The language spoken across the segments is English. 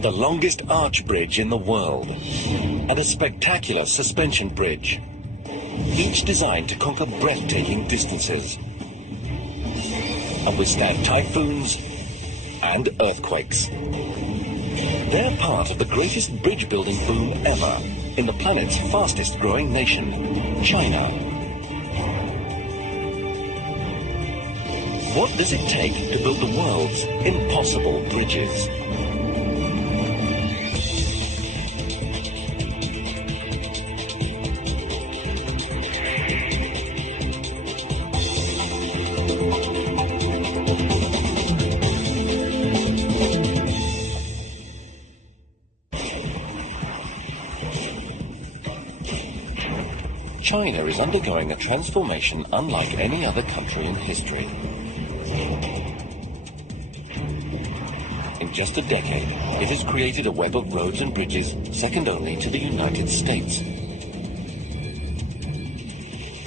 The longest arch bridge in the world, and a spectacular suspension bridge, each designed to conquer breathtaking distances and withstand typhoons and earthquakes. They're part of the greatest bridge building boom ever in the planet's fastest growing nation, China. What does it take to build the world's impossible bridges? China is undergoing a transformation unlike any other country in history. In just a decade, it has created a web of roads and bridges second only to the United States.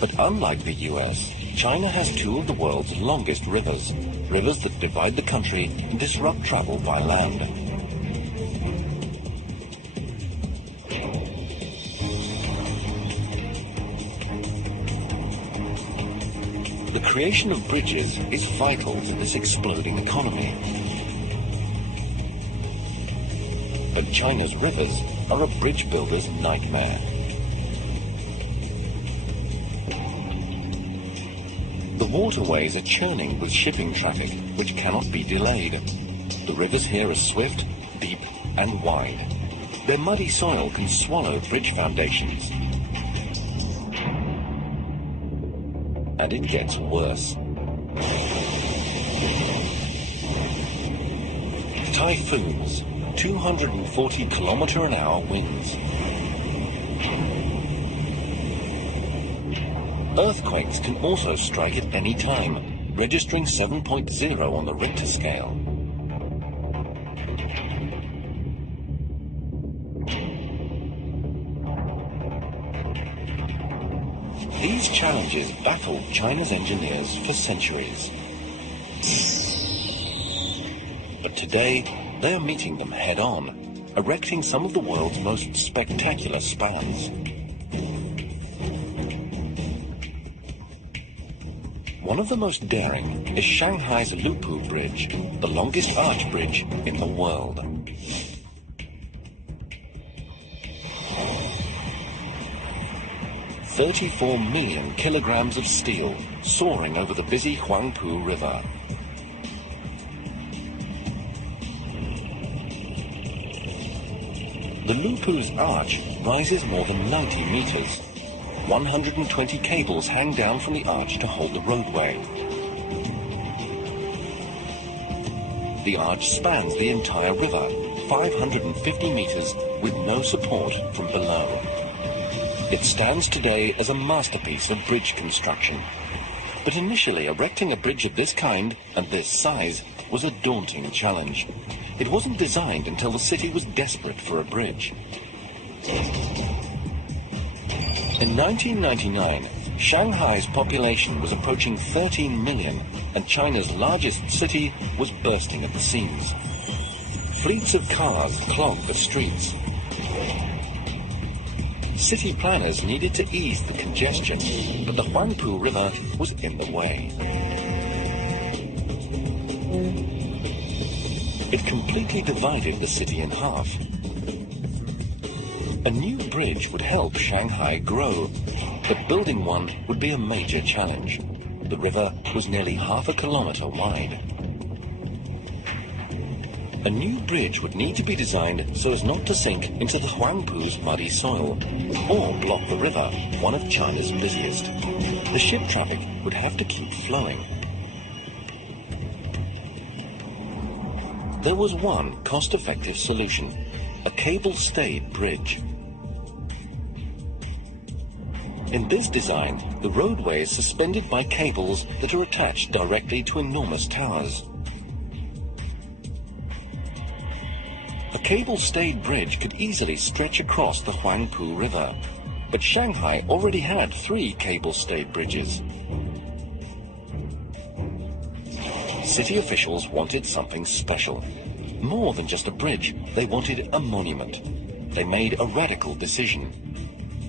But unlike the US, China has two of the world's longest rivers, rivers that divide the country and disrupt travel by land. The creation of bridges is vital to this exploding economy. But China's rivers are a bridge builder's nightmare. The waterways are churning with shipping traffic, which cannot be delayed. The rivers here are swift, deep, and wide. Their muddy soil can swallow bridge foundations. And it gets worse. Typhoons, 240-kilometer-an-hour winds. Earthquakes can also strike at any time, registering 7.0 on the Richter scale. These challenges baffled China's engineers for centuries. But today, they are meeting them head-on, erecting some of the world's most spectacular spans. One of the most daring is Shanghai's Lupu Bridge, the longest arch bridge in the world. "34 million kilograms of steel soaring over the busy Huangpu River. The Lupu's arch rises more than 90 meters. 120 cables hang down from the arch to hold the roadway. The arch spans the entire river, 550 meters, with no support from below. It stands today as a masterpiece of bridge construction. But initially, erecting a bridge of this kind and this size was a daunting challenge. It wasn't designed until the city was desperate for a bridge. In 1999, Shanghai's population was approaching 13 million, and China's largest city was bursting at the seams. Fleets of cars clogged the streets. City planners needed to ease the congestion, but the Huangpu River was in the way. It completely divided the city in half. A new bridge would help Shanghai grow, but building one would be a major challenge. The river was nearly half a kilometer wide. A new bridge would need to be designed so as not to sink into the Huangpu's muddy soil, or block the river, one of China's busiest. The ship traffic would have to keep flowing. There was one cost-effective solution, a cable-stayed bridge. In this design, the roadway is suspended by cables that are attached directly to enormous towers. A cable-stayed bridge could easily stretch across the Huangpu River, but Shanghai already had 3 cable-stayed bridges. City officials wanted something special. More than just a bridge, they wanted a monument. They made a radical decision.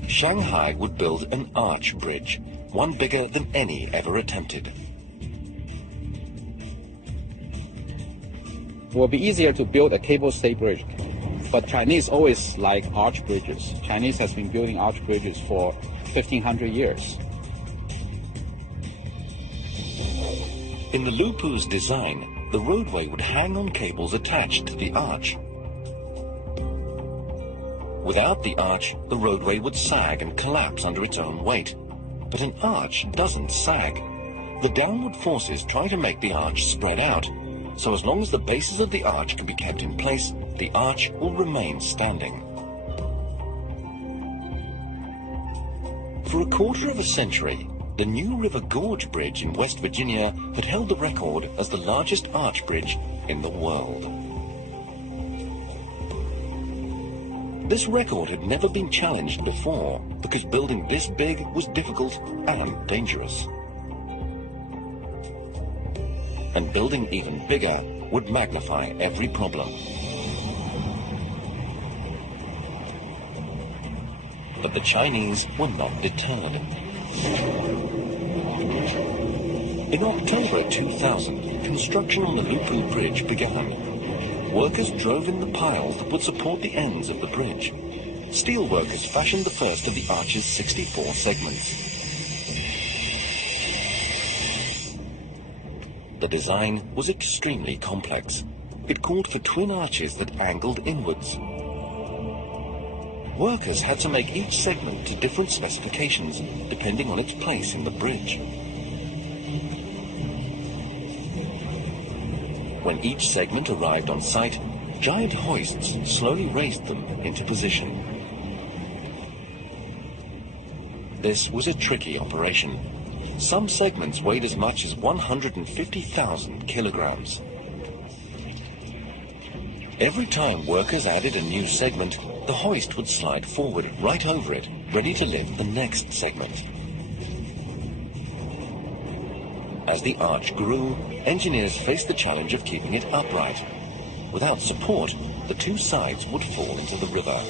Shanghai would build an arch bridge, one bigger than any ever attempted. It will be easier to build a cable-stayed bridge, but Chinese always like arch bridges. Chinese has been building arch bridges for 1,500 years. In the Lupu's design, the roadway would hang on cables attached to the arch. Without the arch, the roadway would sag and collapse under its own weight. But an arch doesn't sag. The downward forces try to make the arch spread out, so as long as the bases of the arch can be kept in place, the arch will remain standing. For a quarter of a century, the New River Gorge Bridge in West Virginia had held the record as the largest arch bridge in the world. This record had never been challenged before because building this big was difficult and dangerous. And building even bigger would magnify every problem. But the Chinese were not deterred. In October 2000, construction on the Lupu Bridge began. Workers drove in the piles that would support the ends of the bridge. Steel workers fashioned the first of the arch's 64 segments. The design was extremely complex. It called for twin arches that angled inwards. Workers had to make each segment to different specifications, depending on its place in the bridge. When each segment arrived on site, giant hoists slowly raised them into position. This was a tricky operation. Some segments weighed as much as 150,000 kilograms. Every time workers added a new segment, the hoist would slide forward right over it, ready to lift the next segment. As the arch grew, engineers faced the challenge of keeping it upright. Without support, the two sides would fall into the river.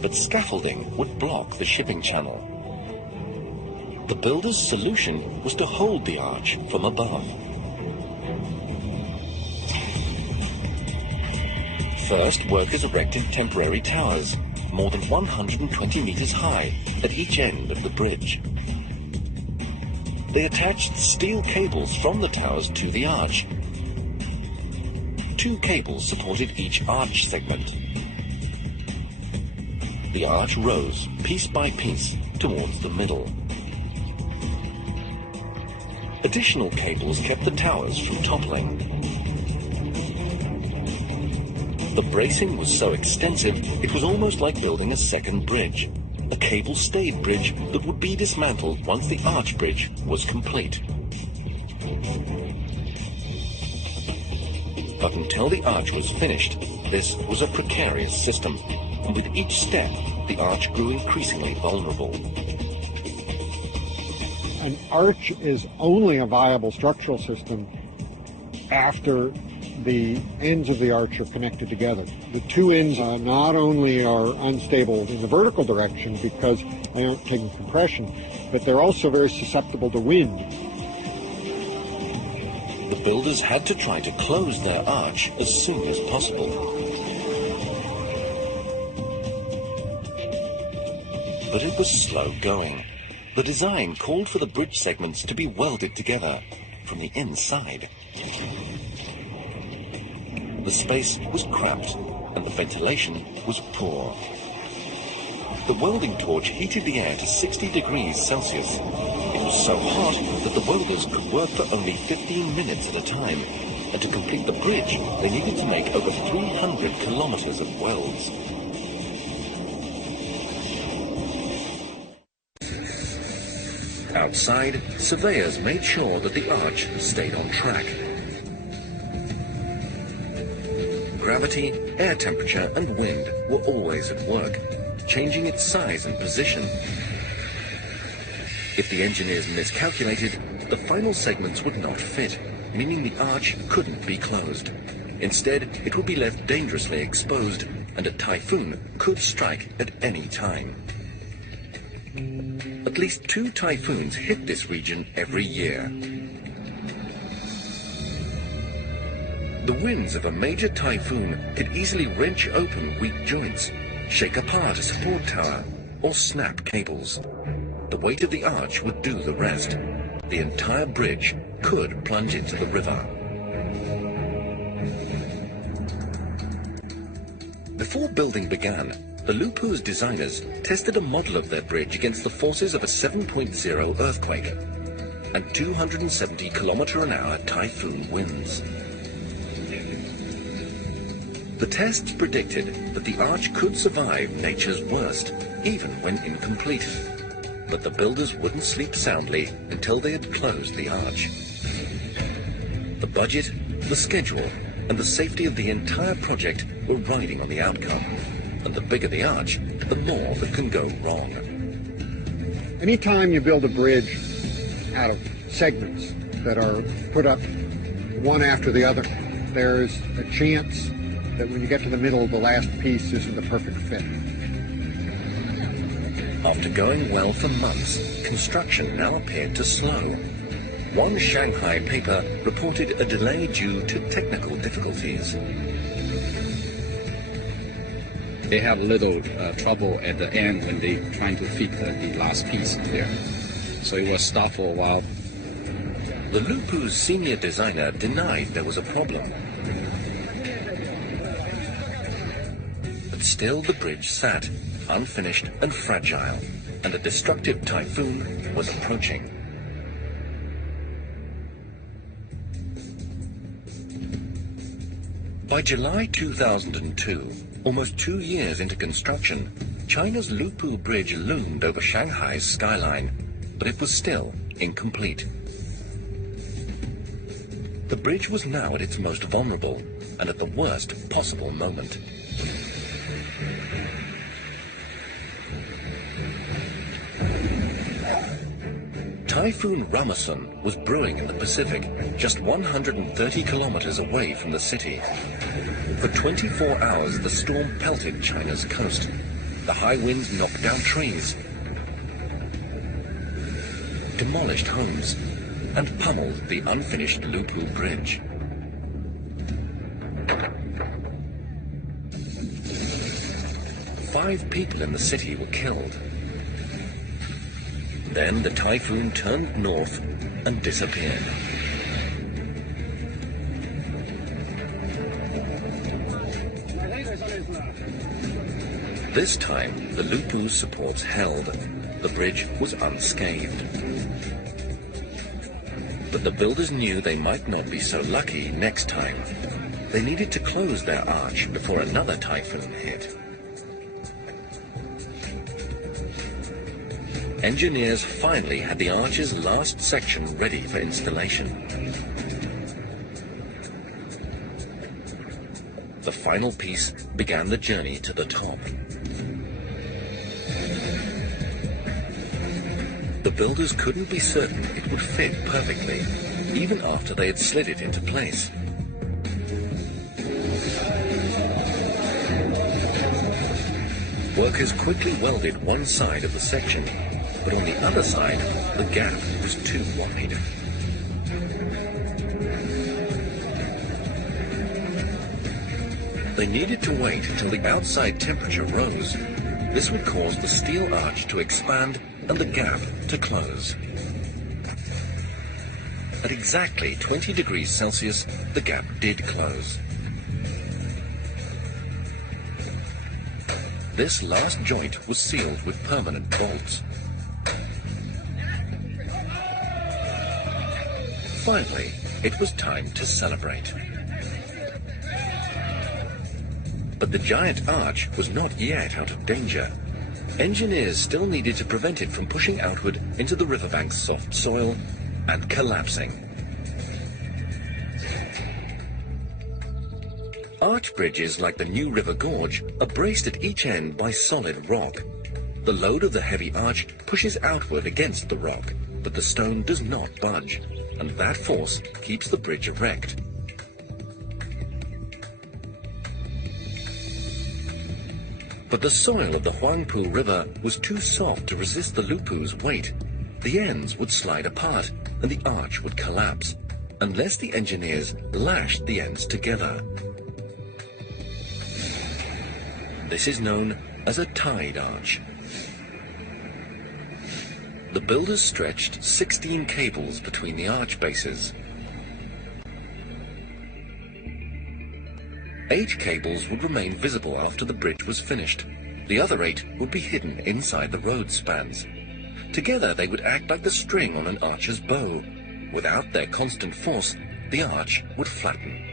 But scaffolding would block the shipping channel. The builder's solution was to hold the arch from above. First, workers erected temporary towers, more than 120 meters high, at each end of the bridge. They attached steel cables from the towers to the arch. 2 cables supported each arch segment. The arch rose, piece by piece, towards the middle. Additional cables kept the towers from toppling. The bracing was so extensive, it was almost like building a second bridge, a cable-stayed bridge that would be dismantled once the arch bridge was complete. But until the arch was finished, this was a precarious system, and with each step, the arch grew increasingly vulnerable. An arch is only a viable structural system after the ends of the arch are connected together. The two ends not only are unstable in the vertical direction because they aren't taking compression, but they're also very susceptible to wind. The builders had to try to close their arch as soon as possible. But it was slow going. The design called for the bridge segments to be welded together from the inside. The space was cramped and the ventilation was poor. The welding torch heated the air to 60 degrees Celsius. It was so hot that the welders could work for only 15 minutes at a time, and to complete the bridge, they needed to make over 300 kilometers of welds. Outside, surveyors made sure that the arch stayed on track. Gravity, air temperature, and wind were always at work, changing its size and position. If the engineers miscalculated, the final segments would not fit, meaning the arch couldn't be closed. Instead, it would be left dangerously exposed, and a typhoon could strike at any time. At least 2 typhoons hit this region every year. The winds of a major typhoon could easily wrench open weak joints, shake apart a support tower, or snap cables. The weight of the arch would do the rest. The entire bridge could plunge into the river. Before building began, the Lupu's designers tested a model of their bridge against the forces of a 7.0 earthquake and 270 km/h typhoon winds. The tests predicted that the arch could survive nature's worst, even when incomplete. But the builders wouldn't sleep soundly until they had closed the arch. The budget, the schedule, and the safety of the entire project were riding on the outcome. And the bigger the arch, the more that can go wrong. Anytime you build a bridge out of segments that are put up one after the other, there's a chance that when you get to the middle, the last piece isn't the perfect fit. After going well for months, construction now appeared to slow. One Shanghai paper reported a delay due to technical difficulties. They have little trouble at the end when they trying to fit the last piece there. So it was stopped for a while. The Lupu's senior designer denied there was a problem. But still the bridge sat, unfinished and fragile, and a destructive typhoon was approaching. By July 2002, almost 2 years into construction, China's Lupu Bridge loomed over Shanghai's skyline, but it was still incomplete. The bridge was now at its most vulnerable and at the worst possible moment. Typhoon Ramasun was brewing in the Pacific, just 130 kilometers away from the city. For 24 hours, the storm pelted China's coast. The high winds knocked down trees, demolished homes, and pummeled the unfinished Lupu Bridge. Five people in the city were killed. Then the typhoon turned north and disappeared. This time, the Lupu supports held. The bridge was unscathed. But the builders knew they might not be so lucky next time. They needed to close their arch before another typhoon hit. Engineers finally had the arch's last section ready for installation. The final piece began the journey to the top. The builders couldn't be certain it would fit perfectly, even after they had slid it into place. Workers quickly welded one side of the section, but on the other side, the gap was too wide. They needed to wait until the outside temperature rose. This would cause the steel arch to expand and the gap to close. At exactly 20 degrees Celsius, the gap did close. This last joint was sealed with permanent bolts. Finally, it was time to celebrate. But the giant arch was not yet out of danger. Engineers still needed to prevent it from pushing outward into the riverbank's soft soil and collapsing. Arch bridges like the New River Gorge are braced at each end by solid rock. The load of the heavy arch pushes outward against the rock, but the stone does not budge. and that force keeps the bridge erect. But the soil of the Huangpu River was too soft to resist the Lupu's weight. The ends would slide apart and the arch would collapse, unless the engineers lashed the ends together. This is known as a tide arch. The builders stretched 16 cables between the arch bases. 8 cables would remain visible after the bridge was finished. The other 8 would be hidden inside the road spans. Together they would act like the string on an archer's bow. Without their constant force, the arch would flatten.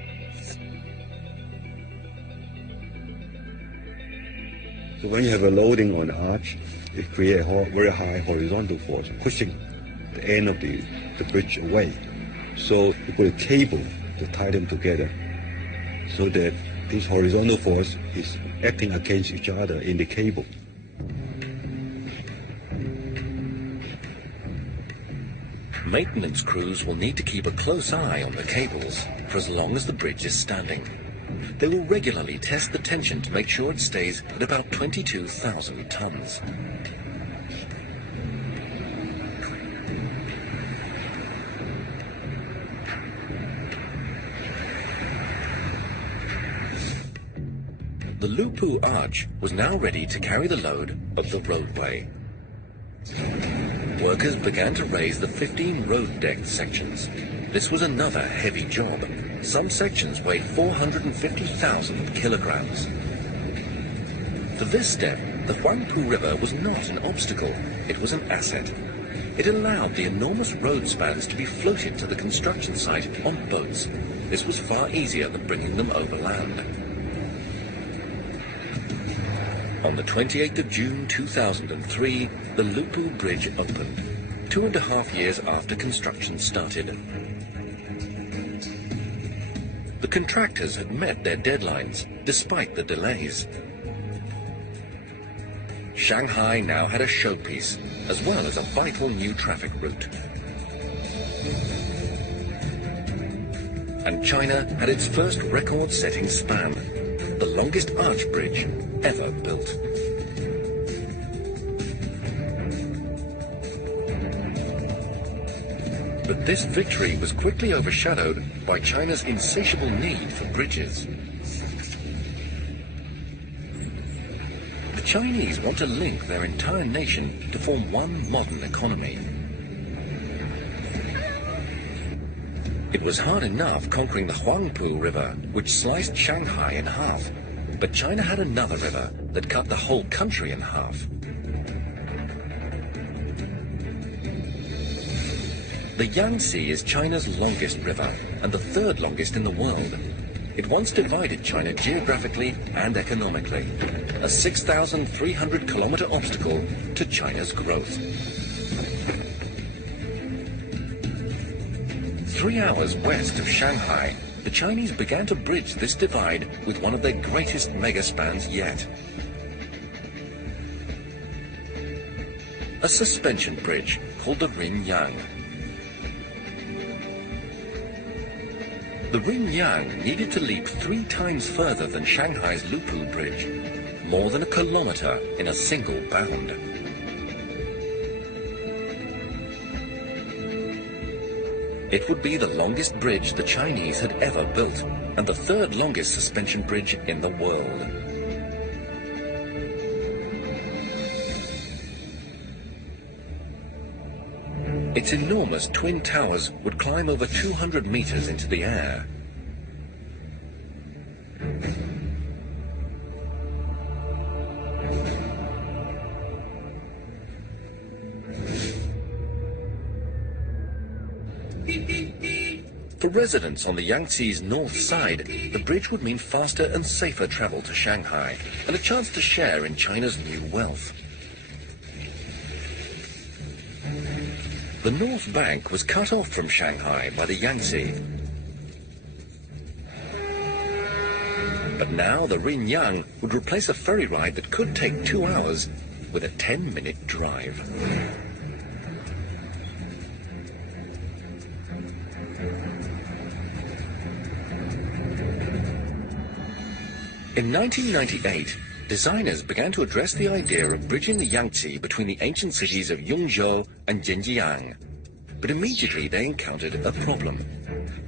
So when you have a loading on the arch, it creates a very high horizontal force, pushing the end of the bridge away. So you put a cable to tie them together, so that this horizontal force is acting against each other in the cable. Maintenance crews will need to keep a close eye on the cables for as long as the bridge is standing. They will regularly test the tension to make sure it stays at about 22,000 tons. The Lupu Arch was now ready to carry the load up the roadway. Workers began to raise the 15 road deck sections. This was another heavy job. Some sections weighed 450,000 kilograms. For this step, the Huangpu River was not an obstacle, it was an asset. It allowed the enormous road spans to be floated to the construction site on boats. This was far easier than bringing them overland. On the 28th of June 2003, the Lupu Bridge opened, 2.5 years after construction started. The contractors had met their deadlines, despite the delays. Shanghai now had a showpiece, as well as a vital new traffic route. And China had its first record-setting span, the longest arch bridge ever built. But this victory was quickly overshadowed by China's insatiable need for bridges. The Chinese want to link their entire nation to form one modern economy. It was hard enough conquering the Huangpu River, which sliced Shanghai in half, but China had another river that cut the whole country in half. The Yangtze is China's longest river and the third longest in the world. It once divided China geographically and economically, a 6,300-kilometer obstacle to China's growth. 3 hours west of Shanghai, the Chinese began to bridge this divide with one of their greatest megaspans yet. A suspension bridge called the Rinyang. The Rinyang needed to leap 3 times further than Shanghai's Lupu Bridge, more than a kilometer in a single bound. It would be the longest bridge the Chinese had ever built, and the third longest suspension bridge in the world. Its enormous twin towers would climb over 200 meters into the air. For residents on the Yangtze's north side, the bridge would mean faster and safer travel to Shanghai, and a chance to share in China's new wealth. The North Bank was cut off from Shanghai by the Yangtze. But now the Rinyang would replace a ferry ride that could take 2 hours with a 10-minute drive. In 1998, designers began to address the idea of bridging the Yangtze between the ancient cities of Yongzhou and Jinjiang. But immediately they encountered a problem.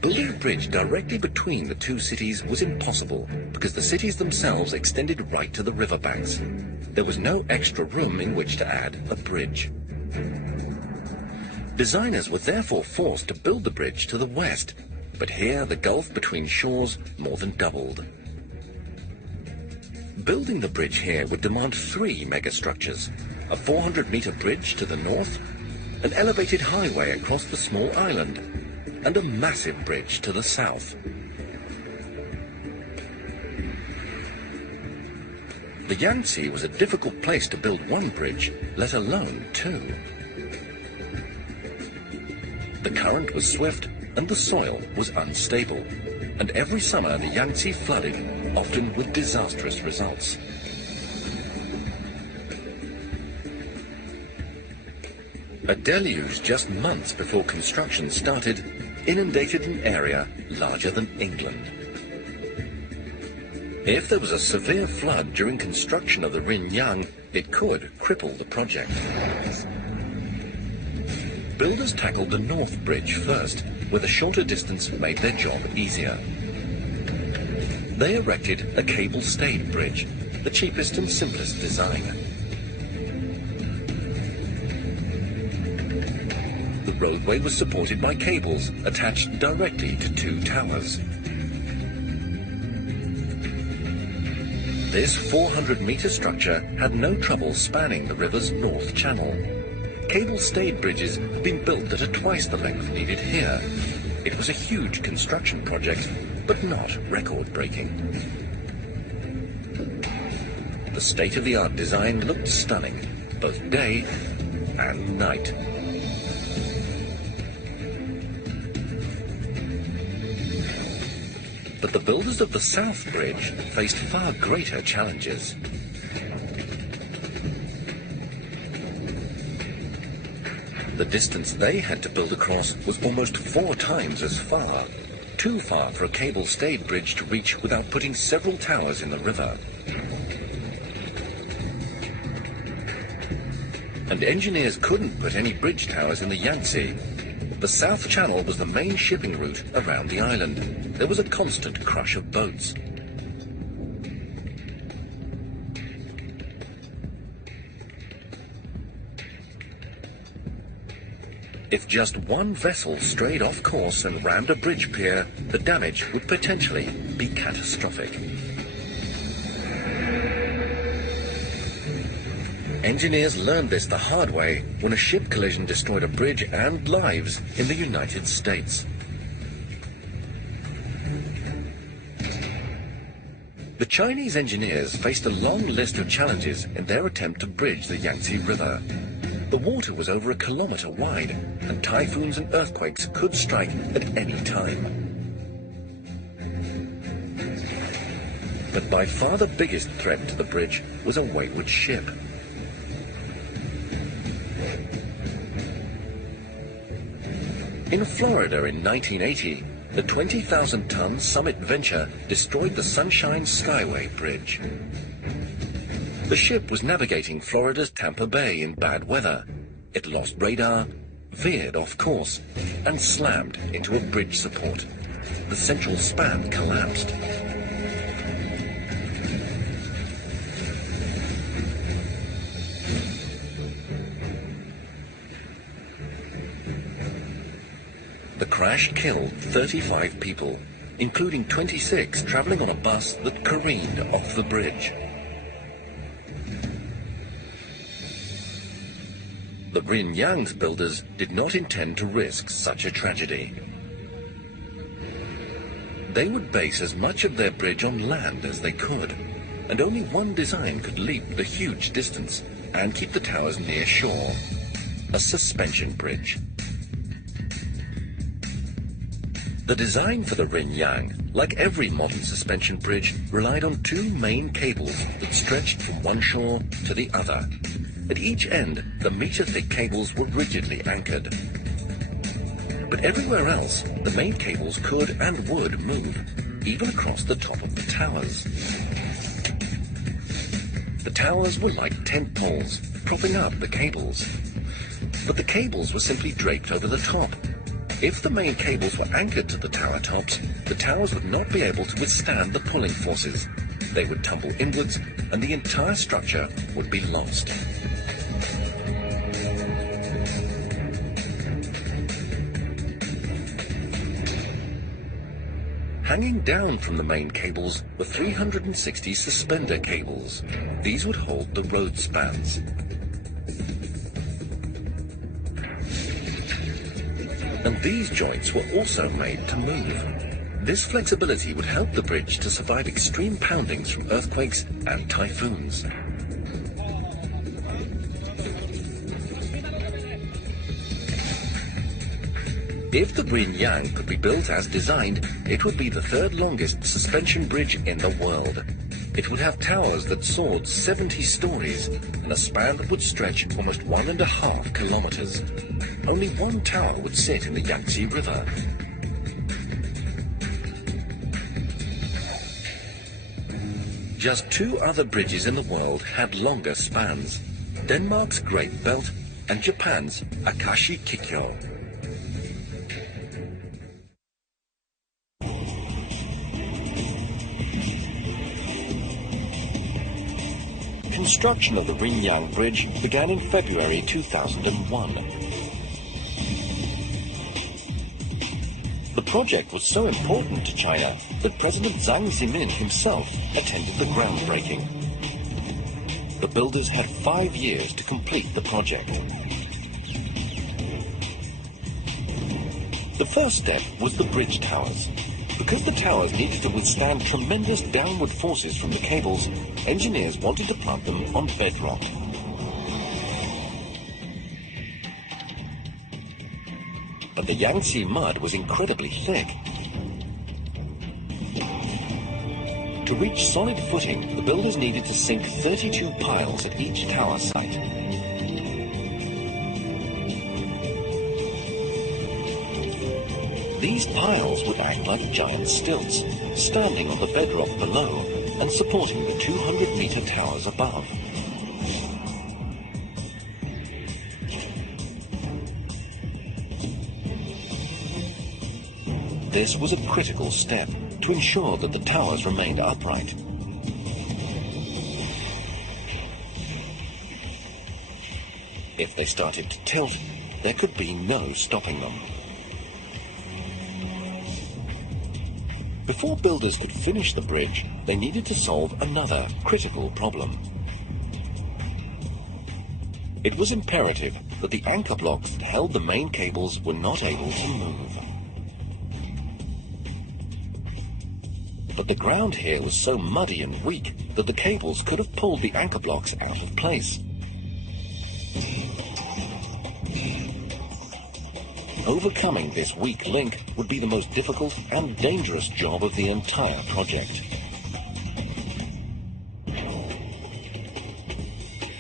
Building a bridge directly between the two cities was impossible because the cities themselves extended right to the riverbanks. There was no extra room in which to add a bridge. Designers were therefore forced to build the bridge to the west, but here the gulf between shores more than doubled. Building the bridge here would demand 3 megastructures: a 400-meter bridge to the north, an elevated highway across the small island, and a massive bridge to the south. The Yangtze was a difficult place to build one bridge, let alone 2. The current was swift and the soil was unstable, and every summer the Yangtze flooded, often with disastrous results. A deluge just months before construction started inundated an area larger than England. If there was a severe flood during construction of the Rinyang, it could cripple the project. Builders tackled the North Bridge first, where the shorter distance made their job easier. They erected a cable-stayed bridge, the cheapest and simplest design. The roadway was supported by cables attached directly to 2 towers. This 400-meter structure had no trouble spanning the river's north channel. Cable-stayed bridges had been built that are twice the length needed here. It was a huge construction project, but not record-breaking. The state-of-the-art design looked stunning, both day and night. But the builders of the South Bridge faced far greater challenges. The distance they had to build across was almost 4 times as far, too far for a cable-stayed bridge to reach without putting several towers in the river. And engineers couldn't put any bridge towers in the Yangtze. The South Channel was the main shipping route around the island. There was a constant crush of boats. If just one vessel strayed off course and rammed a bridge pier, the damage would potentially be catastrophic. Engineers learned this the hard way when a ship collision destroyed a bridge and lives in the United States. The Chinese engineers faced a long list of challenges in their attempt to bridge the Yangtze River. The water was over 1 kilometer wide, and typhoons and earthquakes could strike at any time. But by far the biggest threat to the bridge was a wayward ship. In Florida in 1980, the 20,000-ton Summit Venture destroyed the Sunshine Skyway Bridge. The ship was navigating Florida's Tampa Bay in bad weather. It lost radar, veered off course, and slammed into a bridge support. The central span collapsed. The crash killed 35 people, including 26 traveling on a bus that careened off the bridge. The Rinyang's builders did not intend to risk such a tragedy. They would base as much of their bridge on land as they could, and only one design could leap the huge distance and keep the towers near shore: a suspension bridge. The design for the Rinyang, like every modern suspension bridge, relied on 2 main cables that stretched from one shore to the other. At each end, the meter-thick cables were rigidly anchored. But everywhere else, the main cables could and would move. even across the top of the towers. The towers were like tent poles, propping up the cables. But the cables were simply draped over the top. If the main cables were anchored to the tower tops, the towers would not be able to withstand the pulling forces. They would tumble inwards, and the entire structure would be lost. Hanging down from the main cables were 360 suspender cables. These would hold the road spans. And these joints were also made to move. This flexibility would help the bridge to survive extreme poundings from earthquakes and typhoons. If the Binyang could be built as designed, it would be the third longest suspension bridge in the world. It would have towers that soared 70 stories and a span that would stretch almost 1.5 kilometers. Only one tower would sit in the Yangtze River. Just two other bridges in the world had longer spans: Denmark's Great Belt and Japan's Akashi Kikyo. Construction of the Binyang Bridge began in February 2001. The project was so important to China that President Jiang Zemin himself attended the groundbreaking. The builders had 5 years to complete the project. The first step was the bridge towers. Because the towers needed to withstand tremendous downward forces from the cables, engineers wanted to plant them on bedrock. But the Yangtze mud was incredibly thick. To reach solid footing, the builders needed to sink 32 piles at each tower site. These piles would act like giant stilts, standing on the bedrock below and supporting the 200-meter towers above. This was a critical step to ensure that the towers remained upright. If they started to tilt, there could be no stopping them. Before builders could finish the bridge, they needed to solve another critical problem. It was imperative that the anchor blocks that held the main cables were not able to move. But the ground here was so muddy and weak that the cables could have pulled the anchor blocks out of place. Overcoming this weak link would be the most difficult and dangerous job of the entire project.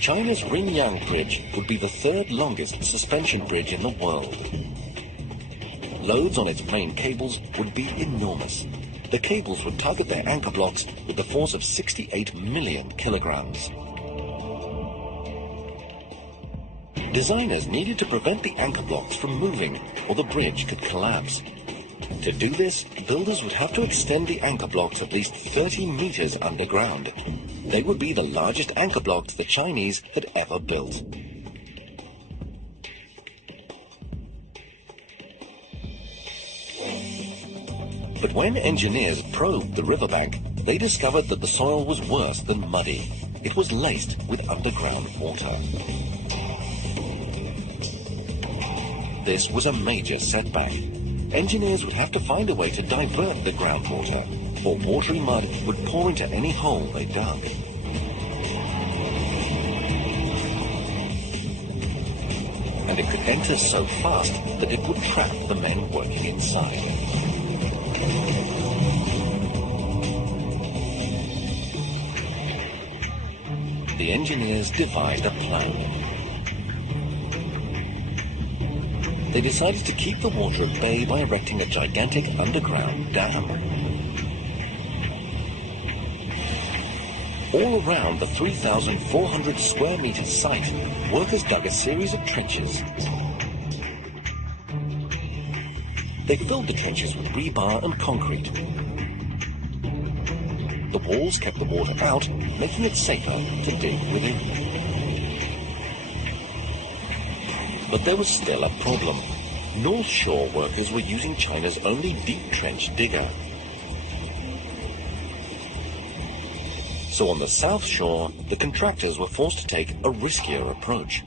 China's Binyang Bridge would be the third longest suspension bridge in the world. Loads on its main cables would be enormous. The cables would tug at their anchor blocks with the force of 68 million kilograms. Designers needed to prevent the anchor blocks from moving, or the bridge could collapse. To do this, builders would have to extend the anchor blocks at least 30 meters underground. They would be the largest anchor blocks the Chinese had ever built. But when engineers probed the riverbank, they discovered that the soil was worse than muddy. It was laced with underground water. This was a major setback. Engineers would have to find a way to divert the groundwater, or watery mud would pour into any hole they dug. And it could enter so fast that it would trap the men working inside. The engineers devised a plan. They decided to keep the water at bay by erecting a gigantic underground dam. All around the 3,400 square meter site, workers dug a series of trenches. They filled the trenches with rebar and concrete. The walls kept the water out, making it safer to dig within. But there was still a problem. North Shore workers were using China's only deep trench digger. So on the South Shore, the contractors were forced to take a riskier approach.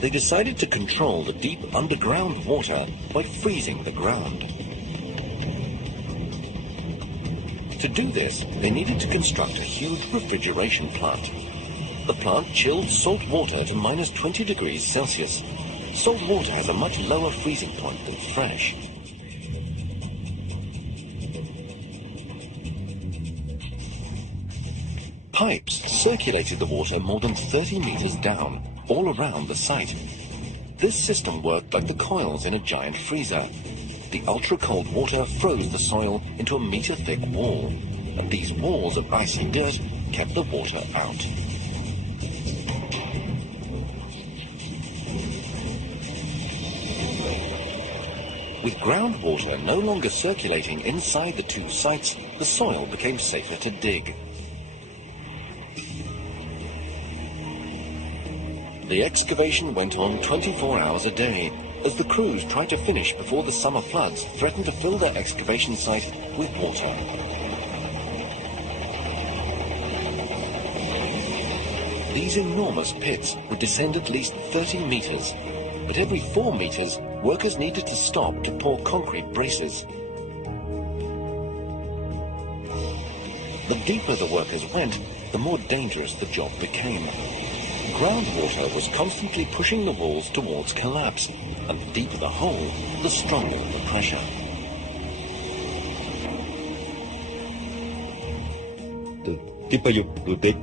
They decided to control the deep underground water by freezing the ground. To do this, they needed to construct a huge refrigeration plant. The plant chilled salt water to minus 20 degrees Celsius. Salt water has a much lower freezing point than fresh. Pipes circulated the water more than 30 meters down, all around the site. This system worked like the coils in a giant freezer. The ultra-cold water froze the soil into a meter-thick wall, and these walls of icy dirt kept the water out. With groundwater no longer circulating inside the two sites, the soil became safer to dig. The excavation went on 24 hours a day, as the crews tried to finish before the summer floods threatened to fill their excavation site with water. These enormous pits would descend at least 30 meters, but every 4 meters, workers needed to stop to pour concrete braces. The deeper the workers went, the more dangerous the job became. Groundwater was constantly pushing the walls towards collapse, and the deeper the hole, the stronger the pressure. The deeper you dig,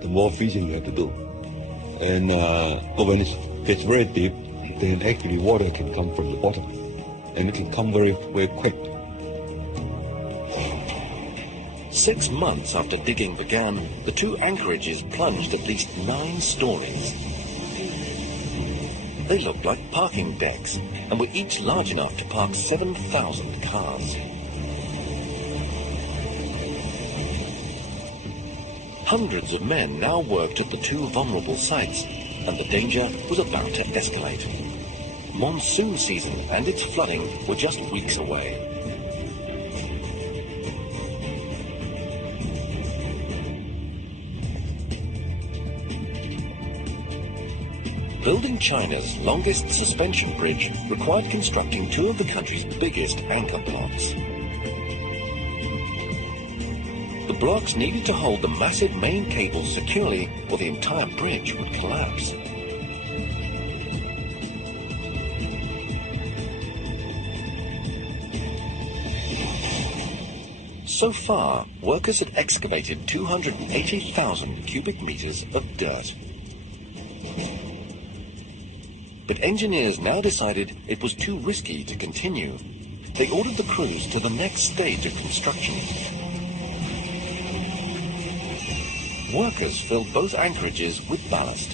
the more freezing you have to do. And but when it gets very deep, then actually water can come from the bottom, and it can come very, very quick. 6 months after digging began, the two anchorages plunged at least 9 stories. They looked like parking decks and were each large enough to park 7,000 cars. Hundreds of men now worked at the two vulnerable sites, and the danger was about to escalate. Monsoon season and its flooding were just weeks away. Building China's longest suspension bridge required constructing 2 of the country's biggest anchor blocks. The blocks needed to hold the massive main cables securely, or the entire bridge would collapse. So far, workers had excavated 280,000 cubic meters of dirt. But engineers now decided it was too risky to continue. They ordered the crews to the next stage of construction. Workers filled both anchorages with ballast,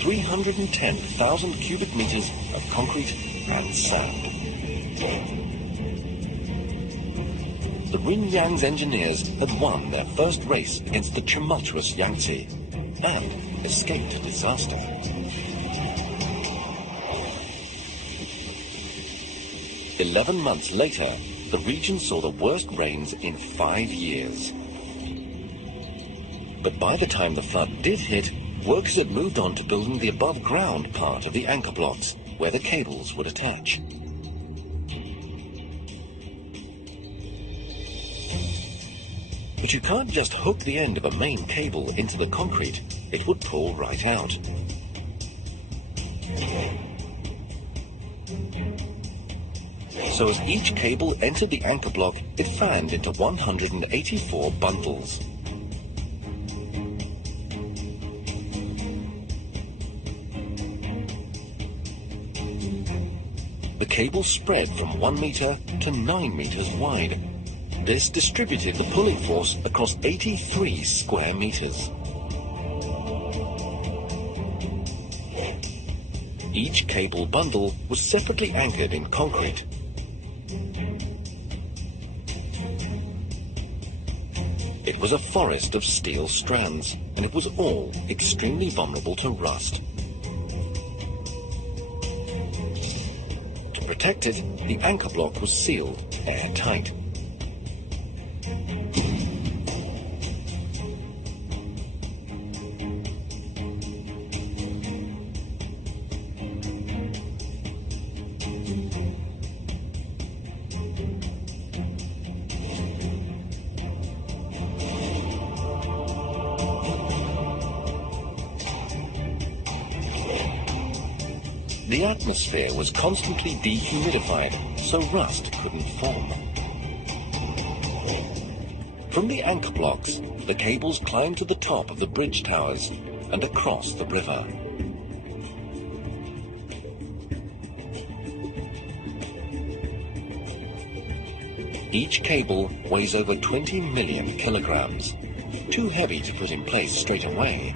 310,000 cubic meters of concrete and sand. The Rinyang's engineers had won their first race against the tumultuous Yangtze and escaped disaster. "11 months later, the region saw the worst rains in 5 years. But by the time the flood did hit, workers had moved on to building the above-ground part of the anchor blocks, where the cables would attach. But you can't just hook the end of a main cable into the concrete. It would pull right out. So as each cable entered the anchor block, it fanned into 184 bundles. The cable spread from 1 meter to 9 meters wide. This distributed the pulling force across 83 square meters. Each cable bundle was separately anchored in concrete. It was a forest of steel strands, and it was all extremely vulnerable to rust. To protect it, the anchor block was sealed airtight. The atmosphere was constantly dehumidified, so rust couldn't form. From the anchor blocks, the cables climbed to the top of the bridge towers and across the river. Each cable weighs over 20 million kilograms, too heavy to put in place straight away.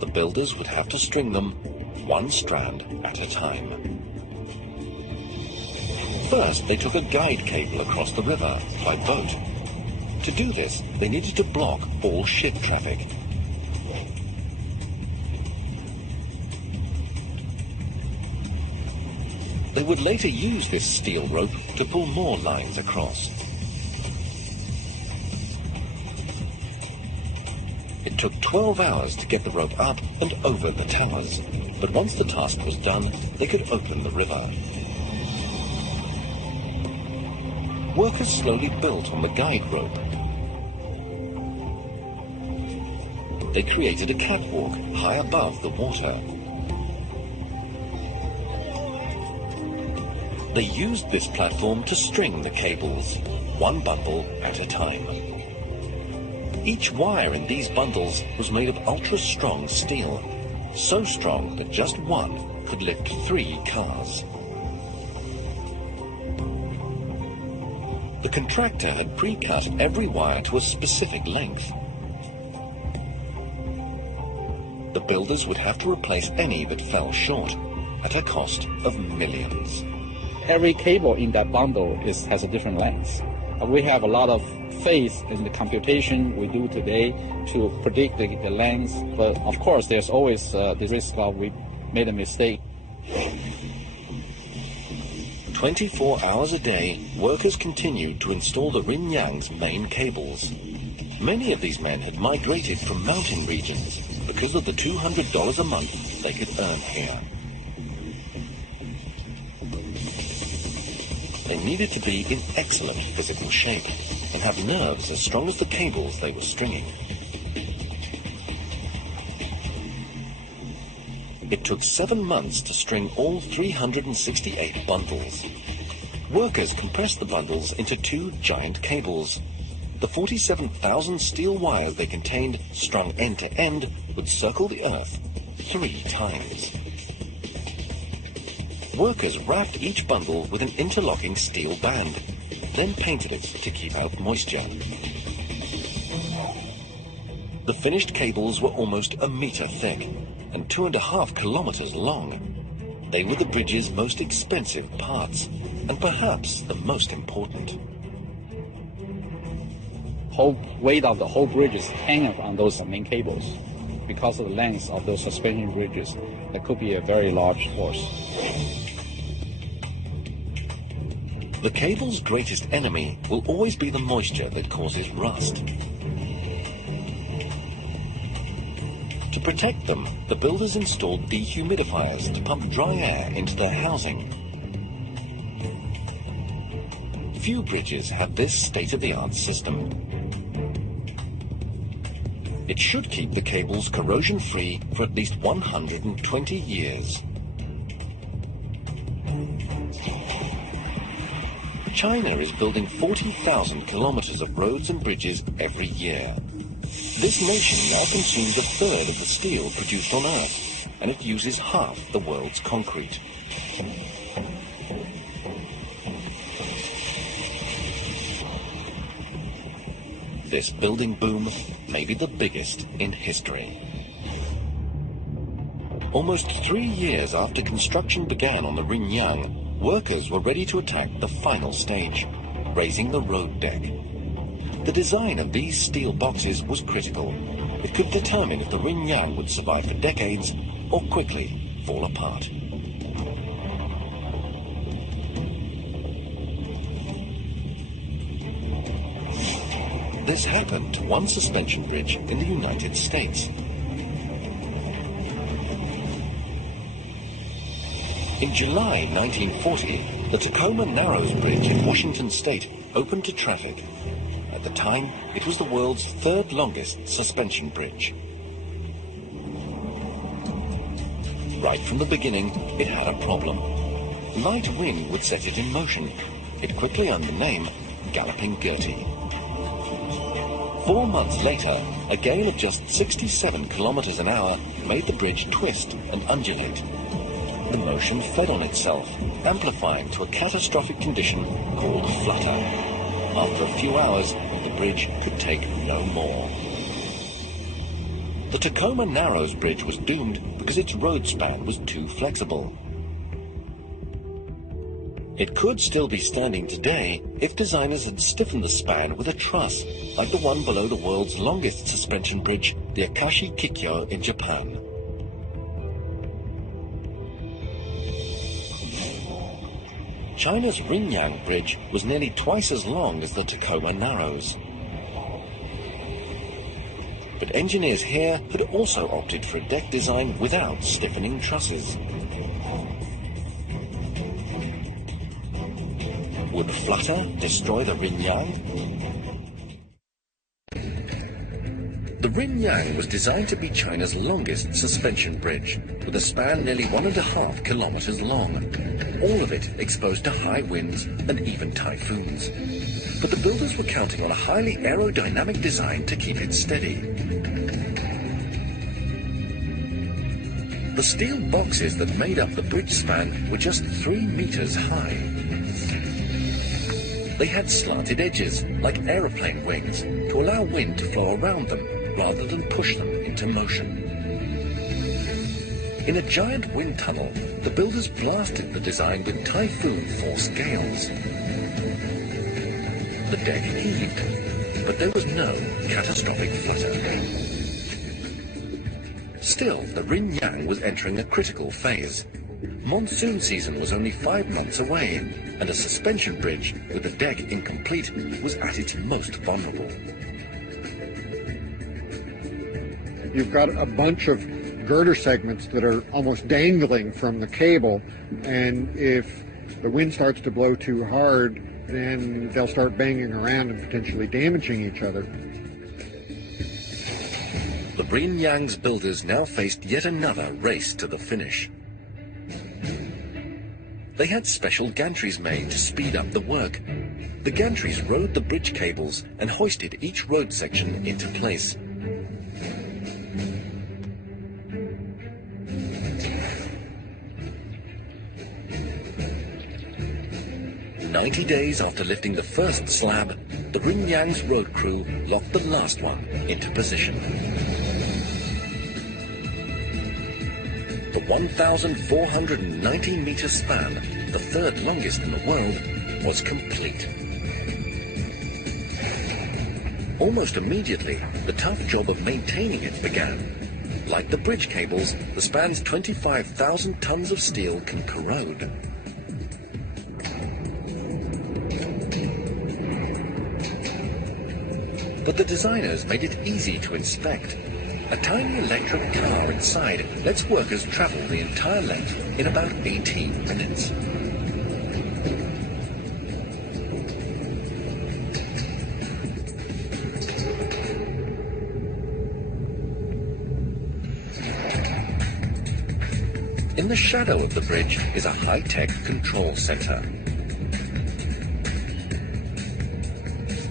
The builders would have to string them one strand at a time. First, they took a guide cable across the river by boat. To do this, they needed to block all ship traffic. They would later use this steel rope to pull more lines across. It took 12 hours to get the rope up and over the towers, but once the task was done, they could open the river. Workers slowly built on the guide rope. They created a catwalk high above the water. They used this platform to string the cables, one bundle at a time. Each wire in these bundles was made of ultra-strong steel, so strong that just one could lift 3 cars. The contractor had pre-cut every wire to a specific length. The builders would have to replace any that fell short, at a cost of millions. Every cable in that bundle has a different length. We have a lot of faith in the computation we do today to predict the length, but of course there's always the risk of we made a mistake. 24 hours a day, workers continued to install the Rinyang's main cables. Many of these men had migrated from mountain regions because of the $200 a month they could earn here. They needed to be in excellent physical shape and have nerves as strong as the cables they were stringing. It took 7 months to string all 368 bundles. Workers compressed the bundles into 2 giant cables. The 47,000 steel wires they contained, strung end to end, would circle the Earth 3 times. Workers wrapped each bundle with an interlocking steel band, then painted it to keep out moisture. The finished cables were almost a meter thick and 2.5 kilometers long. They were the bridge's most expensive parts, and perhaps the most important. Whole weight of the whole bridge is hanging on those main cables. Because of the length of those suspension bridges, there could be a very large force. The cable's greatest enemy will always be the moisture that causes rust. To protect them, the builders installed dehumidifiers to pump dry air into their housing. Few bridges have this state-of-the-art system. It should keep the cables corrosion-free for at least 120 years. China is building 40,000 kilometers of roads and bridges every year. This nation now consumes 1/3 of the steel produced on Earth, and it uses half the world's concrete. This building boom may be the biggest in history. Almost 3 years after construction began on the Rinyang, workers were ready to attack the final stage, raising the road deck. The design of these steel boxes was critical. It could determine if the Rinyang would survive for decades or quickly fall apart. This happened to one suspension bridge in the United States. In July 1940, the Tacoma Narrows Bridge in Washington State opened to traffic. At the time, it was the world's third longest suspension bridge. Right from the beginning, it had a problem. Light wind would set it in motion. It quickly earned the name Galloping Gertie. 4 months later, a gale of just 67 kilometers an hour made the bridge twist and undulate. The motion fed on itself, amplifying to a catastrophic condition called flutter. After a few hours, the bridge could take no more. The Tacoma Narrows Bridge was doomed because its road span was too flexible. It could still be standing today if designers had stiffened the span with a truss, like the one below the world's longest suspension bridge, the Akashi Kikyo in Japan. China's Rinyang Bridge was nearly twice as long as the Tacoma Narrows. But engineers here had also opted for a deck design without stiffening trusses. Would flutter destroy the Rinyang? The Rinyang was designed to be China's longest suspension bridge, with a span nearly 1.5 kilometers long, all of it exposed to high winds and even typhoons. But the builders were counting on a highly aerodynamic design to keep it steady. The steel boxes that made up the bridge span were just 3 meters high. They had slanted edges, like aeroplane wings, to allow wind to flow around them rather than push them into motion. In a giant wind tunnel, the builders blasted the design with typhoon-force gales. The deck heaved, but there was no catastrophic flutter. Still, the Rinyang was entering a critical phase. Monsoon season was only 5 months away, and a suspension bridge with the deck incomplete was at its most vulnerable. You've got a bunch of girder segments that are almost dangling from the cable, and if the wind starts to blow too hard, then they'll start banging around and potentially damaging each other. The Rinyang's builders now faced yet another race to the finish. They had special gantries made to speed up the work. The gantries rode the bridge cables and hoisted each road section into place. "90 days after lifting the first slab, the Rinyang's road crew locked the last one into position. The 1,490-meter span, the third longest in the world, was complete. Almost immediately, the tough job of maintaining it began. Like the bridge cables, the span's 25,000 tons of steel can corrode. But the designers made it easy to inspect. A tiny electric car inside lets workers travel the entire length in about 18 minutes. In the shadow of the bridge is a high-tech control center.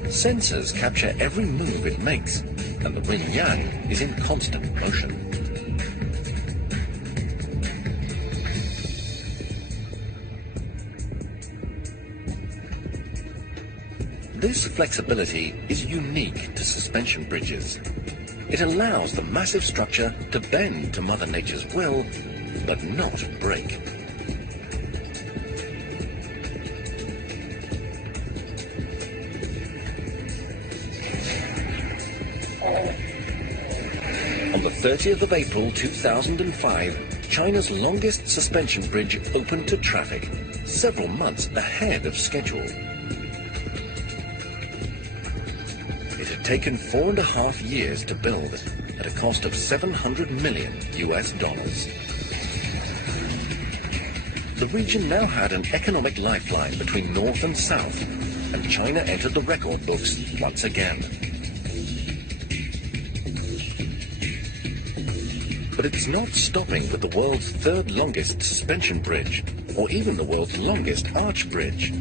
Sensors capture every move it makes, and the Rinyang is in constant motion. This flexibility is unique to suspension bridges. It allows the massive structure to bend to Mother Nature's will, but not break. On the 30th of April 2005, China's longest suspension bridge opened to traffic, several months ahead of schedule. It had taken 4.5 years to build, at a cost of $700 million US. The region now had an economic lifeline between North and South, and China entered the record books once again. But it's not stopping with the world's third longest suspension bridge, or even the world's longest arch bridge.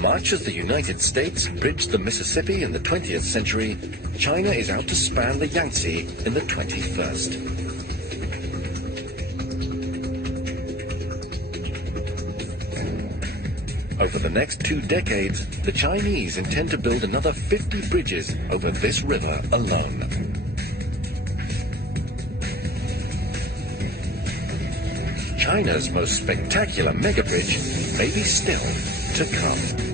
Much as the United States bridged the Mississippi in the 20th century, China is out to span the Yangtze in the 21st. Over the next 2 decades, the Chinese intend to build another 50 bridges over this river alone. China's most spectacular megabridge may be still to come.